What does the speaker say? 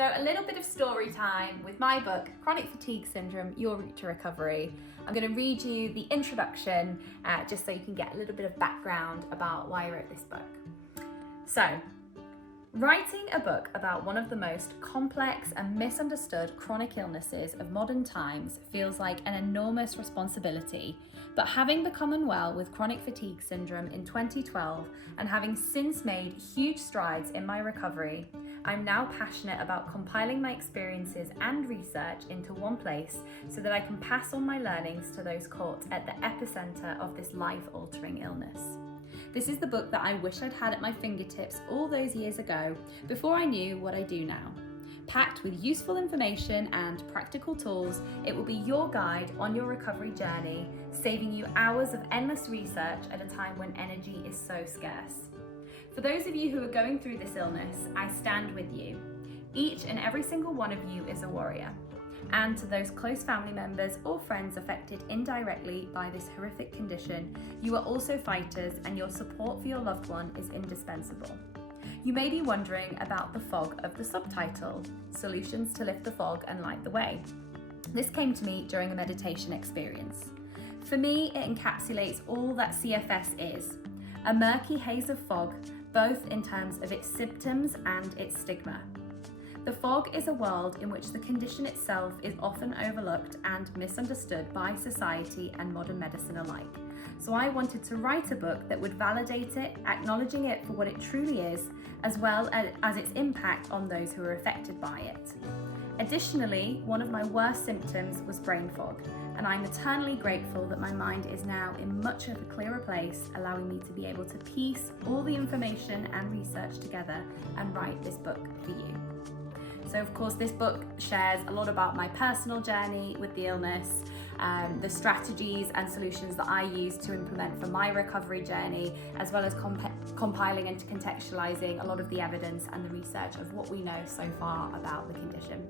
So a little bit of story time with my book, Chronic Fatigue Syndrome, Your Route to Recovery. I'm going to read you the introduction just so you can get a little bit of background about why I wrote this book. So, writing a book about one of the most complex and misunderstood chronic illnesses of modern times feels like an enormous responsibility, but having become unwell with chronic fatigue syndrome in 2012 and having since made huge strides in my recovery, I'm now passionate about compiling my experiences and research into one place so that I can pass on my learnings to those caught at the epicenter of this life-altering illness. This is the book that I wish I'd had at my fingertips all those years ago, before I knew what I do now. Packed with useful information and practical tools, it will be your guide on your recovery journey, saving you hours of endless research at a time when energy is so scarce. For those of you who are going through this illness, I stand with you. Each and every single one of you is a warrior. And to those close family members or friends affected indirectly by this horrific condition, you are also fighters, and your support for your loved one is indispensable. You may be wondering about the fog of the subtitle, Solutions to Lift the Fog and Light the Way. This came to me during a meditation experience. For me, it encapsulates all that CFS is, a murky haze of fog, both in terms of its symptoms and its stigma. The fog is a world in which the condition itself is often overlooked and misunderstood by society and modern medicine alike. So I wanted to write a book that would validate it, acknowledging it for what it truly is, as well as its impact on those who are affected by it. Additionally, one of my worst symptoms was brain fog, and I'm eternally grateful that my mind is now in much of a clearer place, allowing me to be able to piece all the information and research together and write this book for you. So of course, this book shares a lot about my personal journey with the illness, the strategies and solutions that I use to implement for my recovery journey, as well as compiling and contextualizing a lot of the evidence and the research of what we know so far about the condition.